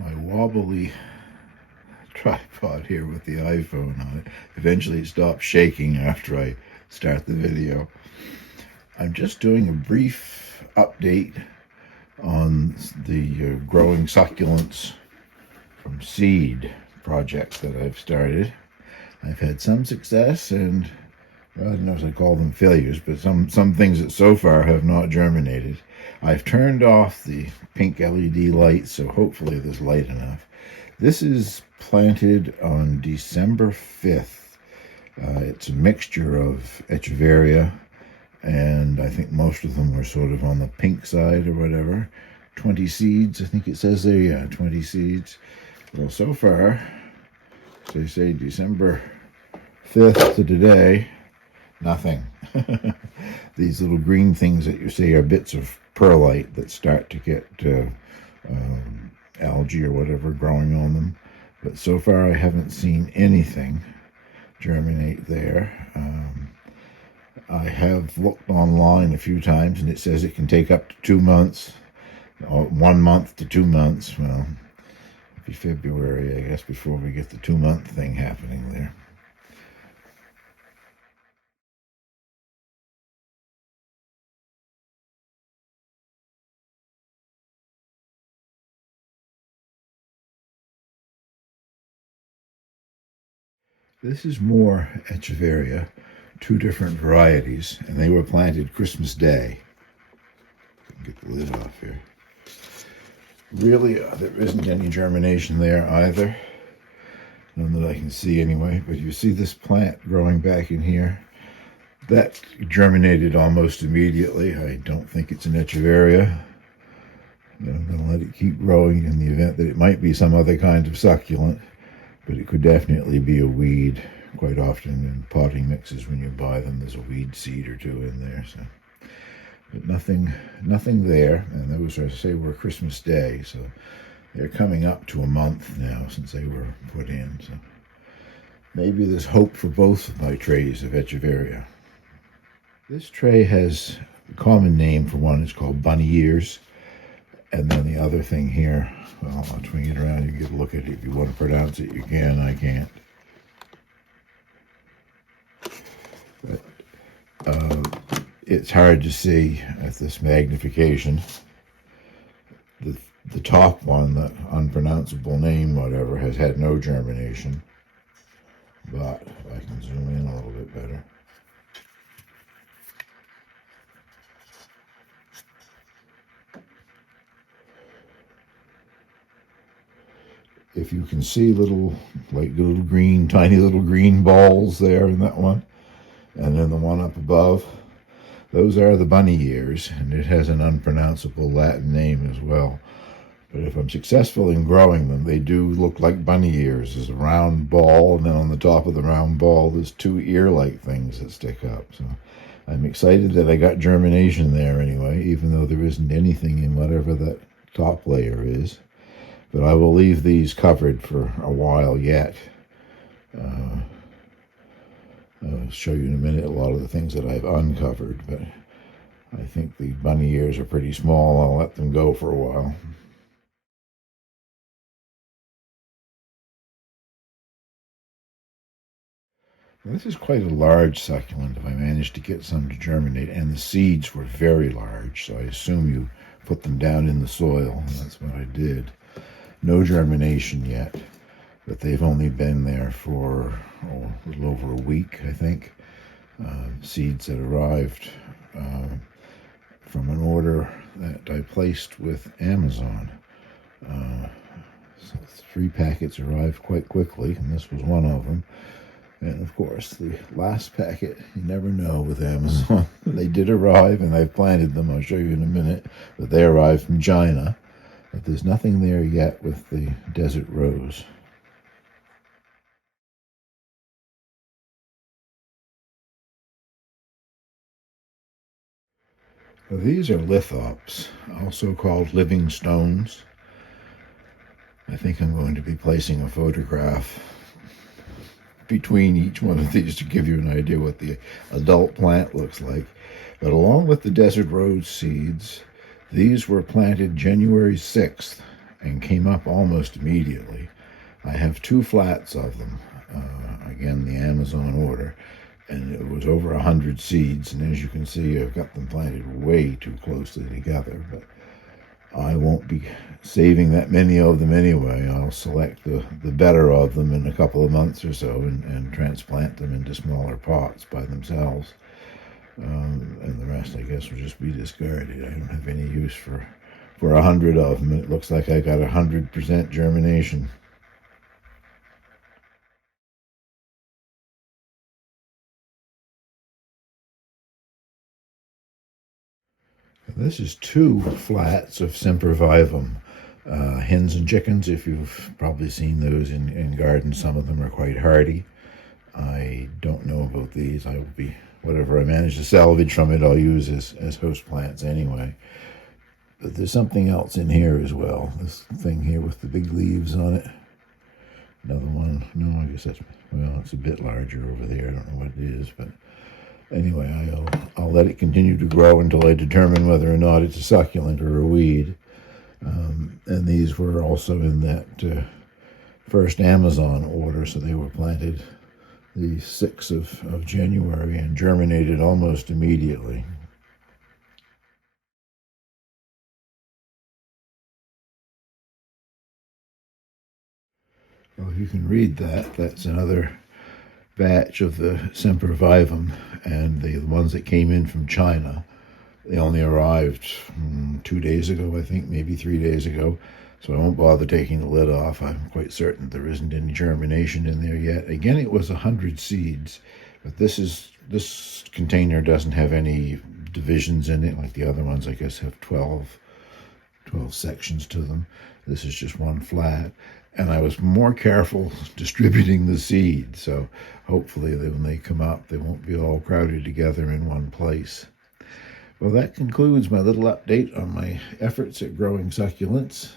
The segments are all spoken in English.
my wobbly tripod here with the iPhone on it. Eventually it stops shaking after I start the video. I'm just doing a brief update on the growing succulents from seed project that I've started. I've had some success and, well, I don't know if I call them failures, but some things that so far have not germinated. I've turned off the pink LED lights, so hopefully there's light enough. This is planted on December 5th. It's a mixture of Echeveria, and I think most of them were sort of on the pink side or whatever. 20 seeds, I think it says there, yeah, 20 seeds. Well, so far, as they say, December 5th to today, nothing. These little green things that you see are bits of perlite that start to get algae or whatever growing on them. But so far I haven't seen anything germinate there. I have looked online a few times and it says it can take up to 2 months, or 1 month to 2 months. Well, it'll be February, I guess, before we get the 2-month thing happening there. This is more Echeveria, 2 different varieties, and they were planted Christmas Day. Get the lid off here. Really, there isn't any germination there either. None that I can see anyway, but you see this plant growing back in here? That germinated almost immediately. I don't think it's an Echeveria. I'm going to let it keep growing in the event that it might be some other kind of succulent, but it could definitely be a weed. Quite often in potting mixes when you buy them, there's a weed seed or 2 in there. So, but nothing there. And those, I say, were Christmas Day, so they're coming up to a month now since they were put in. So maybe there's hope for both of my trays of Echeveria. This tray has a common name for one. It's called bunny ears. And then the other thing here, well, I'll swing it around. You can get a look at it. If you want to pronounce it, you can. I can't. But it's hard to see at this magnification. The top one, the unpronounceable name, whatever, has had no germination. But if I can zoom in a little bit better. If you can see little green, tiny little green balls there in that one, and then the one up above, those are the bunny ears, and it has an unpronounceable Latin name as well. But if I'm successful in growing them, they do look like bunny ears. There's a round ball, and then on the top of the round ball, there's 2 ear-like things that stick up. So I'm excited that I got germination there anyway, even though there isn't anything in whatever that top layer is. But I will leave these covered for a while yet. I'll show you in a minute a lot of the things that I've uncovered, but I think the bunny ears are pretty small. I'll let them go for a while. This is quite a large succulent if I managed to get some to germinate, and the seeds were very large, so I assume you put them down in the soil, and that's what I did. No germination yet, but they've only been there for a little over a week, I think. Seeds that arrived from an order that I placed with Amazon. So 3 packets arrived quite quickly, and this was one of them. And of course, the last packet, you never know with Amazon. They did arrive, and I've planted them. I'll show you in a minute. But they arrived from China. But there's nothing there yet with the desert rose. Now, these are lithops, also called living stones. I think I'm going to be placing a photograph between each one of these to give you an idea what the adult plant looks like. But along with the desert rose seeds, these were planted January 6th and came up almost immediately. I have 2 flats of them, again, the Amazon order, and it was over 100 seeds, and as you can see, I've got them planted way too closely together, but I won't be saving that many of them anyway. I'll select the better of them in a couple of months or so and transplant them into smaller pots by themselves. And the rest, I guess, will just be discarded. I don't have any use for 100 of them. It looks like I got 100% germination. This is 2 flats of sempervivum, hens and chickens. If you've probably seen those in gardens, some of them are quite hardy. I don't know about these. I will be, whatever I manage to salvage from it, I'll use as host plants anyway. But there's something else in here as well. This thing here with the big leaves on it. Another one. No, I guess that's, well, it's a bit larger over there. I don't know what it is, but anyway, I'll let it continue to grow until I determine whether or not it's a succulent or a weed. And these were also in that first Amazon order, so they were planted the 6th of January and germinated almost immediately. Well, you can read that. That's another batch of the sempervivum, and the ones that came in from China. They only arrived 2 days ago, I think, maybe 3 days ago. So I won't bother taking the lid off. I'm quite certain there isn't any germination in there yet. Again, it was 100 seeds, but this container doesn't have any divisions in it like the other ones. I guess have 12 sections to them. This is just one flat. And I was more careful distributing the seed, so hopefully when they come up, they won't be all crowded together in one place. Well, that concludes my little update on my efforts at growing succulents.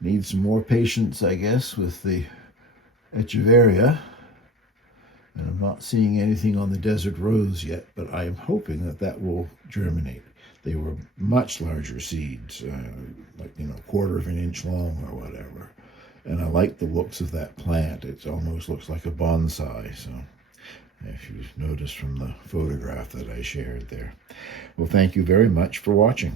Need some more patience, I guess, with the echeveria. And I'm not seeing anything on the desert rose yet, but I am hoping that will germinate. They were much larger seeds, like, 1/4 of an inch long or whatever. And I like the looks of that plant. It almost looks like a bonsai. So if you noticed from the photograph that I shared there. Well, thank you very much for watching.